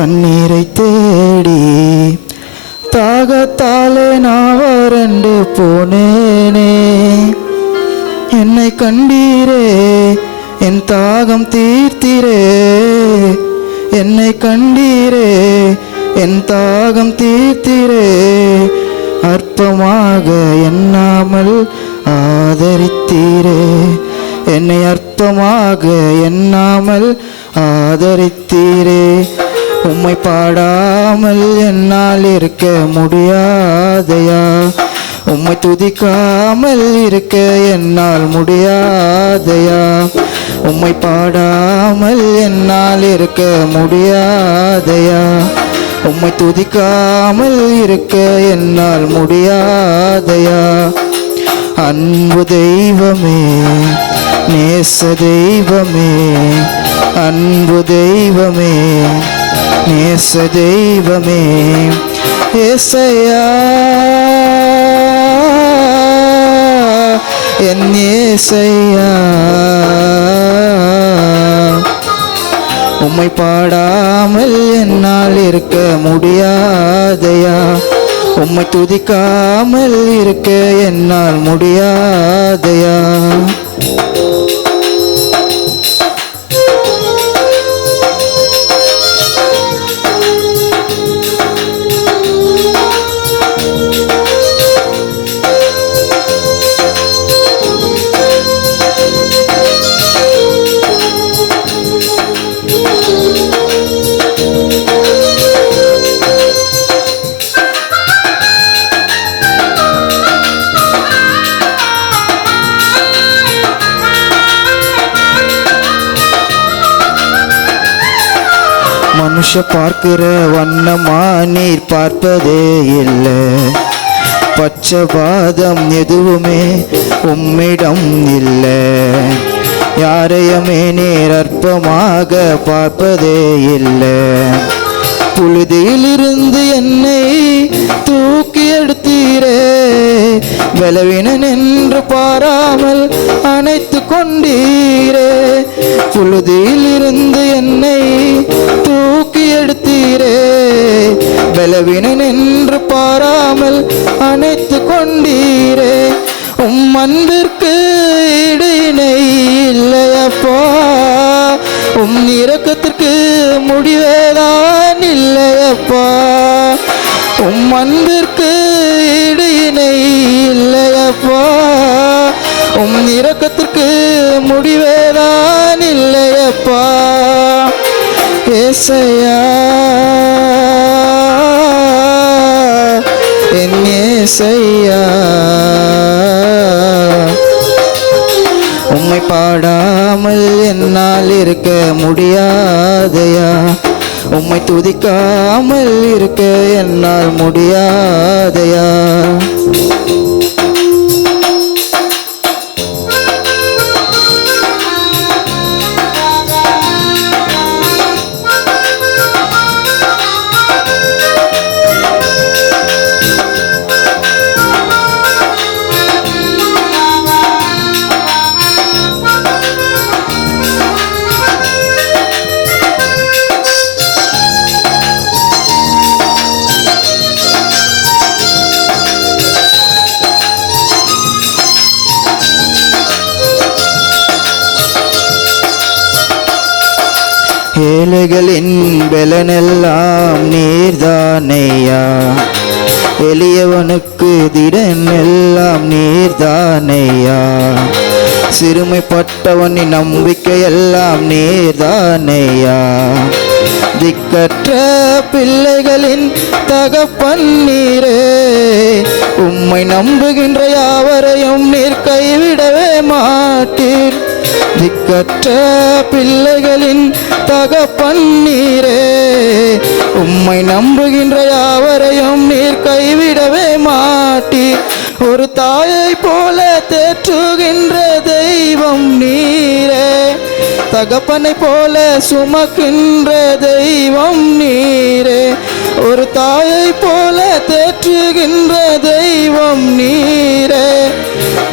தண்ணீரை தேடி தாகத்தாலே நான் வறண்டு போனேனே. என்னை கண்டீரே, என் தாகம் தீர்த்தீரே. என்னை கண்டீரே, என் தாகம் தீர்த்தீரே. அற்பமாக எண்ணாமல் ஆதரித்தீரே. என்னை அற்பமாக எண்ணாமல் ஆதரித்தீரே. உம்மை பாடாமல் என்னால் இருக்க முடியாதையா. உம்மை துதிக்காமல் இருக்க என்னால் முடியாதையா. உம்மை பாடாமல் என்னால் இருக்க முடியாதையா. உம்மை துதிக்காமல் இருக்க என்னால் முடியாதையா. அன்பு தெய்வமே, நேச தெய்வமே, அன்பு தெய்வமே, நேச தெய்வமே, ஏசையா, என் ஏசையா. உம்மை பாடாமல் என்னால் இருக்க முடியாதையா. உம்மை துதிக்காமல் இருக்க என்னால் முடியாதையா. மனுஷ பார்க்கிற வண்ணமா நீர் பார்ப்பதே இல்லை. பட்சபாதம் எதுவுமே உம்மிடம் இல்லை. யாரையுமே நீர் அற்பமாக பார்ப்பதே இல்லை. புழுதியிலிருந்து என்னை தூக்கி எடுத்தீரே. பலவீனன் என்று பாராமல் அணைத்து கொண்டீரே. புழுதியிலிருந்து என்னை தூக்கி எடுத்தீரே. பலவீனன் என்று பாராமல் அணைத்து கொண்டீரே. உம் அன்பிற்கு இடையினை இல்லையப்பா. உம் இரக்கத்திற்கு முடிவேதான் இல்லையப்பா. உம் அன்பிற்கு இடையினை இல்லையப்பா. உம் இரக்கத்திற்கு முடிவேதான் இல்லையப்பா. ஏசையா, என் ஏசையா. உம்மை பாடாமல் என்னால் இருக்க முடியாதையா. உம்மை துதிக்காமல் இருக்க என்னால் முடியாதையா. ஏழைகளின் பலனெல்லாம் நீர்தானையா. எளியவனுக்கு திடன் எல்லாம் நீர்தானையா. சிறுமைப்பட்டவனின் நம்பிக்கையெல்லாம் நீர்தானையா. திக்கற்ற பிள்ளைகளின் தகப்பன் நீரே. உம்மை நம்புகின்ற யாவரையும் நீர் கைவிடவே மாட்டீர். திக்கற்ற பிள்ளைகளின் தகப்பன் நீரே. உம்மை நம்புகின்ற யாவரையும் நீர் கைவிடவே மாட்டீர். ஒரு தாயை போல தேற்றுகின்ற தெய்வம் நீரே. தகப்பனை போல சுமக்கின்ற தெய்வம் நீரே. ஒரு தாயை போல தேற்றுகின்ற தெய்வம் நீரே.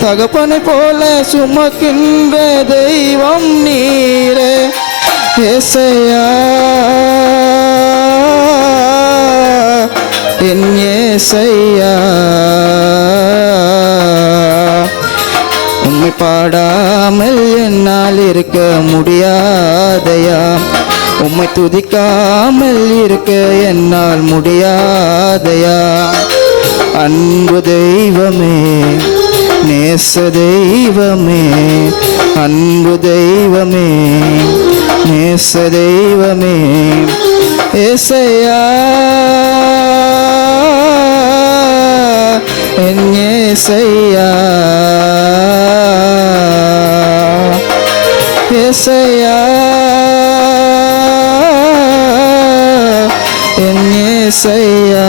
தகப்பனை போல சுமக்கின்ற தெய்வம் நீரே. ஏசையா, என் ஏசையா. உம்மை பாடாமல் என்னால் இருக்க முடியாதையா, உம்மை துதிக்காமல் இருக்க என்னால் முடியாதையா. அன்பு தெய்வமே, நேச தெய்வமே, அன்பு தெய்வமே, நேச தெய்வமே, ஏசையா, என் ஏசையா, ஏசையா, என் ஏசையா.